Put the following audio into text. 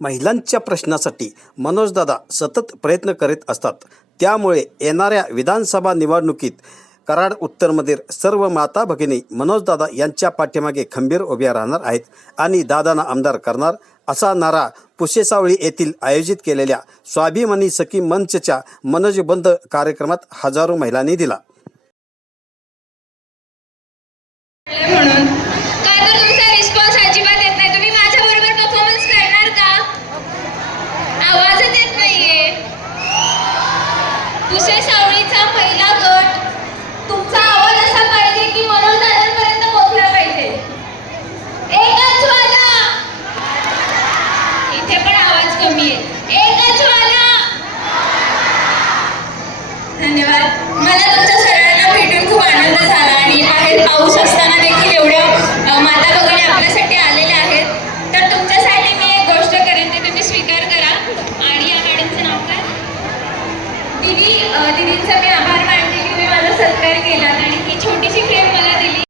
महिलांच्या प्रश्नासाठी मनोजदादा सतत प्रयत्न करीत असतात. त्यामुळे येणाऱ्या विधानसभा निवडणुकीत कराड उत्तरमधील सर्व माता भगिनी मनोजदादा यांच्या पाठीमागे खंबीर उभ्या राहणार आहेत आणि दादांना आमदार करणार असा नारा पुसेसावळी येथील आयोजित केलेल्या स्वाभिमानी सखी मंचच्या मनोजबंध कार्यक्रमात हजारो महिलांनी दिला. म्हणून पुसे सावळीचा पहिला गट. तुमचा आवाज असा पाहिजे की मनोरंजनापर्यंत पोहोचला पाहिजे. एकच वाला. इथे पण आवाज कमी आहे. एकच वाला. धन्यवाद. मला तुमच्या सगळ्यांना भेटून खूप आनंद झाला आणि बाहेर पाऊस असताना देखील एवढ्या अ, माता नाव काय दिदींचा मी आभार मानते की तुम्ही माझा सत्कार केला.